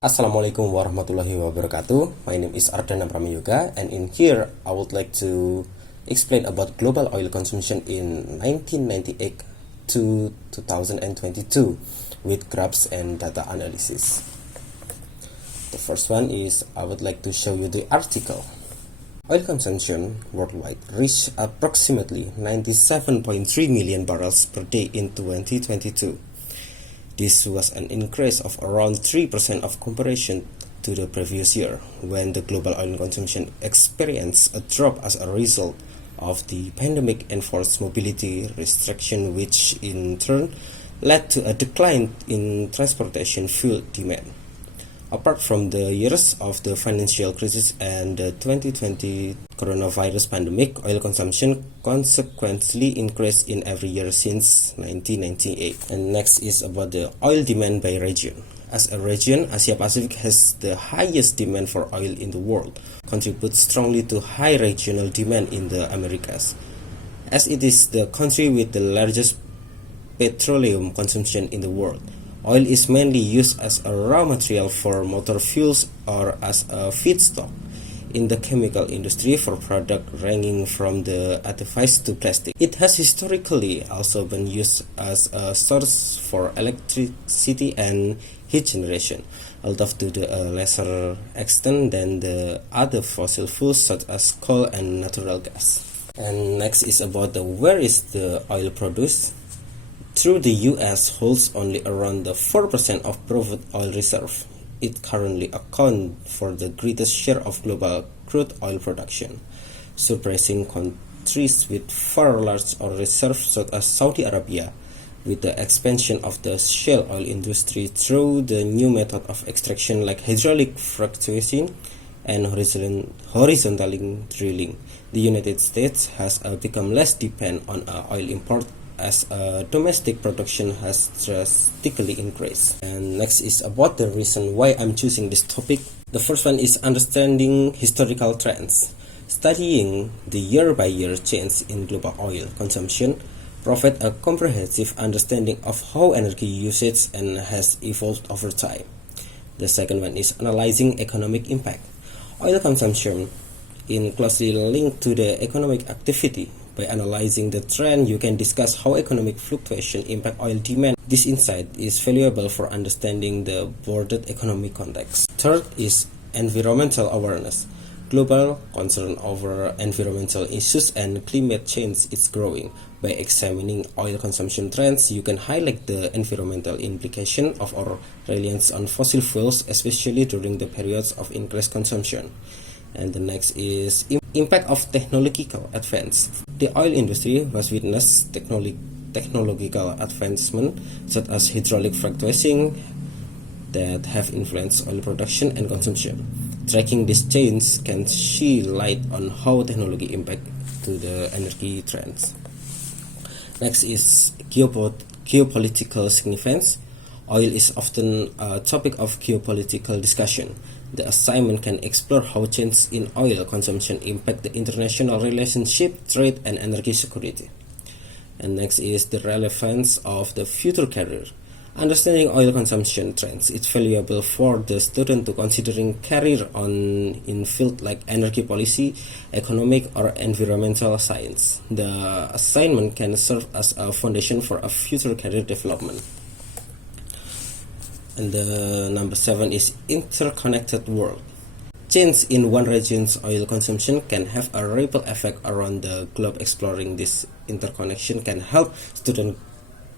Assalamualaikum warahmatullahi wabarakatuh. My name is Ardana Pramayoga, and in here I would like to explain about global oil consumption in 1998 to 2022 with graphs and data analysis. The first one is I would like to show you the article. Oil consumption worldwide reached approximately 97.3 million barrels per day in 2022. This was an increase of around 3% of comparison to the previous year, when the global oil consumption experienced a drop as a result of the pandemic-enforced mobility restriction, which in turn led to a decline in transportation fuel demand. Apart from the years of the financial crisis and the 2020 coronavirus pandemic, oil consumption consequently increased in every year since 1998. And next is about the oil demand by region. As a region, Asia Pacific has the highest demand for oil in the world, contributes strongly to high regional demand in the Americas. As it is the country with the largest petroleum consumption in the world, oil is mainly used as a raw material for motor fuels or as a feedstock in the chemical industry for products ranging from the artifice to plastic. It has historically also been used as a source for electricity and heat generation, although to a lesser extent than the other fossil fuels such as coal and natural gas. And next is about where is the oil produced. Through the U.S. holds only around the 4% of proved oil reserve, it currently accounts for the greatest share of global crude oil production, surpassing countries with far larger oil reserves such as Saudi Arabia. With the expansion of the shale oil industry through the new method of extraction like hydraulic fracturing and horizontal drilling, the United States has become less dependent on oil import as domestic production has drastically increased. And next is about the reason why I'm choosing this topic. The first one is understanding historical trends. Studying the year-by-year change in global oil consumption provides a comprehensive understanding of how energy usage and has evolved over time. The second one is analyzing economic impact. Oil consumption is closely linked to the economic activity. By analyzing the trend, you can discuss how economic fluctuation impact oil demand. This insight is valuable for understanding the broader economic context. Third is environmental awareness. Global concern over environmental issues and climate change is growing. By examining oil consumption trends, you can highlight the environmental implication of our reliance on fossil fuels, especially during the periods of increased consumption. And the next is impact of technological advance. The oil industry has witnessed technological advancement such as hydraulic fracturing that have influenced oil production and consumption. Tracking these changes can shed light on how technology impact to the energy trends. Next is geopolitical significance. Oil is often a topic of geopolitical discussion. The assignment can explore how changes in oil consumption impact the international relationship, trade, and energy security. And next is the relevance of the future career. Understanding oil consumption trends is valuable for the student to considering career in fields like energy policy, economic, or environmental science. The assignment can serve as a foundation for a future career development. And the number 7 is interconnected world. Change in one region's oil consumption can have a ripple effect around the globe. Exploring this interconnection can help students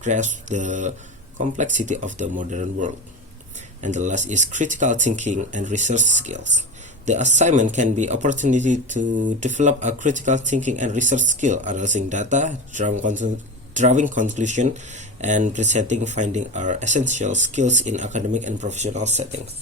grasp the complexity of the modern world. And the last is critical thinking and research skills. The assignment can be opportunity to develop a critical thinking and research skill. Analyzing data, drawing conclusion, and presenting findings are essential skills in academic and professional settings.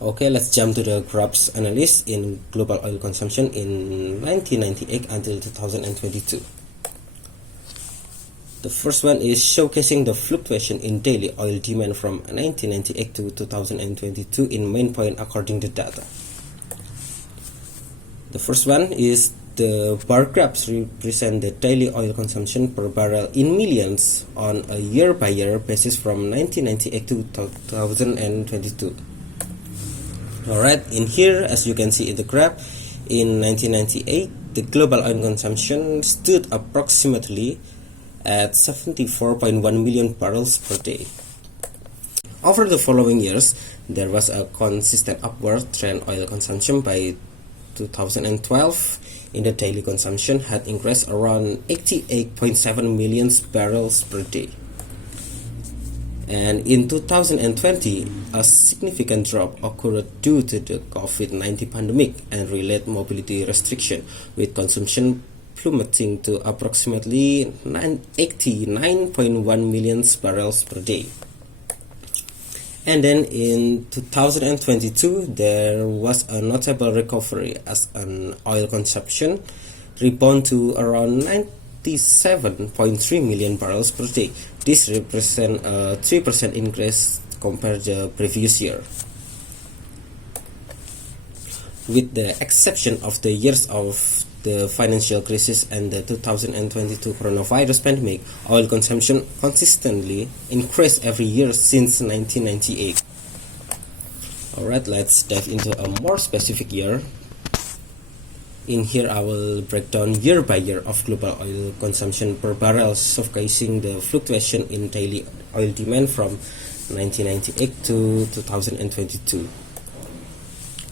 Okay, let's jump to the graphs analysis in global oil consumption in 1998 until 2022. The first one is showcasing the fluctuation in daily oil demand from 1998 to 2022 in main point according to data. The first one is The bar graphs represent the daily oil consumption per barrel in millions on a year-by-year basis from 1998 to 2022. Alright, in here, as you can see in the graph, in 1998, the global oil consumption stood approximately at 74.1 million barrels per day. Over the following years, there was a consistent upward trend. Oil consumption by 2012 in the daily consumption had increased around 88.7 million barrels per day. And in 2020, a significant drop occurred due to the COVID-19 pandemic and related mobility restriction, with consumption plummeting to approximately 89.1 million barrels per day. And then in 2022, there was a notable recovery as an oil consumption rebound to around 97.3 million barrels per day. This represents a 3% increase compared to the previous year. With the exception of the years of the financial crisis and the 2022 coronavirus pandemic, oil consumption consistently increased every year since 1998. Alright, let's dive into a more specific year. In here, I will break down year by year of global oil consumption per barrel, showcasing the fluctuation in daily oil demand from 1998 to 2022.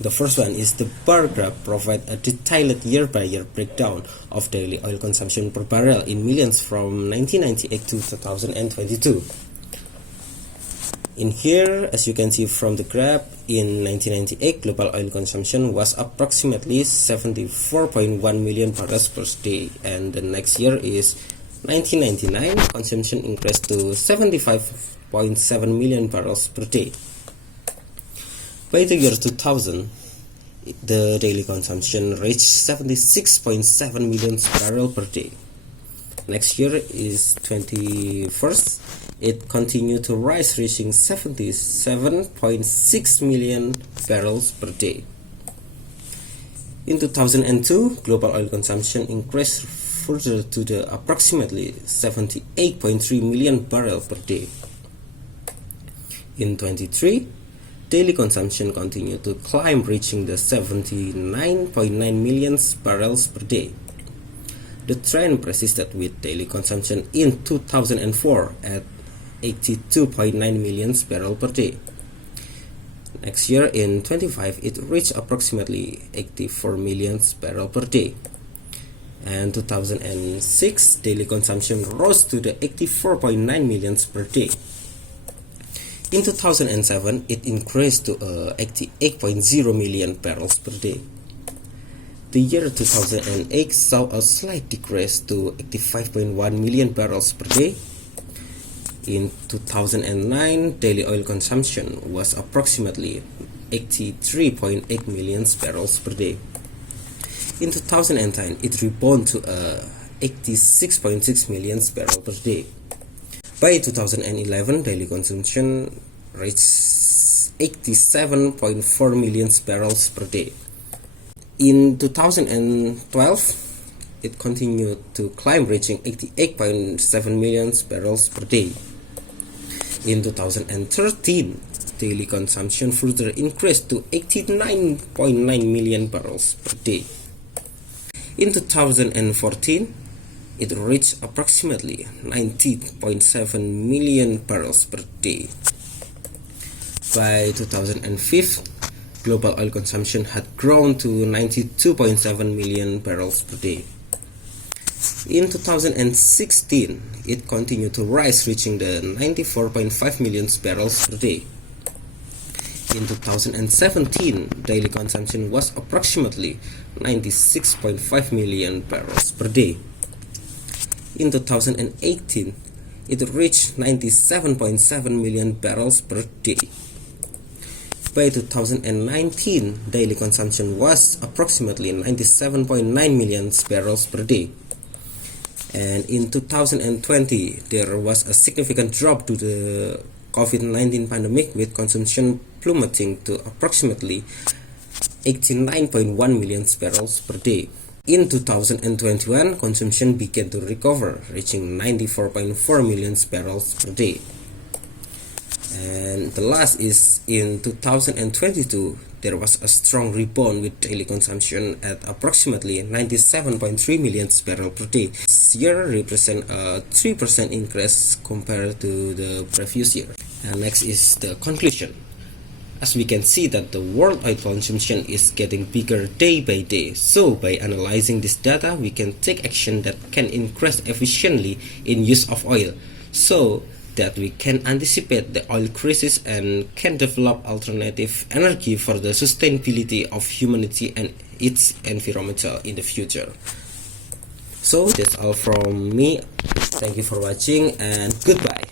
The first one is the bar graph provide a detailed year-by-year breakdown of daily oil consumption per barrel in millions from 1998 to 2022. In here, as you can see from the graph, in 1998, global oil consumption was approximately 74.1 million barrels per day, and the next year is 1999, consumption increased to 75.7 million barrels per day. By the year 2000, the daily consumption reached 76.7 million barrels per day. Next year is 21st, it continued to rise, reaching 77.6 million barrels per day. In 2002, global oil consumption increased further to the approximately 78.3 million barrels per day. In 23, daily consumption continued to climb, reaching the 79.9 million barrels per day. The trend persisted with daily consumption in 2004 at 82.9 million barrels per day. Next year, in 25, it reached approximately 84 million barrels per day. And 2006, daily consumption rose to the 84.9 million per day. In 2007, it increased to 88.0 million barrels per day. The year 2008 saw a slight decrease to 85.1 million barrels per day. In 2009, daily oil consumption was approximately 83.8 million barrels per day. In 2010, it rebounded to 86.6 million barrels per day. By 2011, daily consumption reached 87.4 million barrels per day. In 2012, it continued to climb, reaching 88.7 million barrels per day. In 2013, daily consumption further increased to 89.9 million barrels per day. In 2014, it reached approximately 90.7 million barrels per day. By 2005, global oil consumption had grown to 92.7 million barrels per day. In 2016, it continued to rise, reaching the 94.5 million barrels per day. In 2017, daily consumption was approximately 96.5 million barrels per day. In 2018, it reached 97.7 million barrels per day. By 2019, daily consumption was approximately 97.9 million barrels per day. And in 2020, there was a significant drop due to the COVID-19 pandemic, with consumption plummeting to approximately 89.1 million barrels per day. In 2021, consumption began to recover, reaching 94.4 million barrels per day. And the last is in 2022, there was a strong rebound with daily consumption at approximately 97.3 million barrels per day. This year represents a 3% increase compared to the previous year. And next is the conclusion. As we can see that the world oil consumption is getting bigger day by day. So by analyzing this data, we can take action that can increase efficiently in use of oil, so that we can anticipate the oil crisis and can develop alternative energy for the sustainability of humanity and its environmental in the future. So that's all from me. Thank you for watching and goodbye.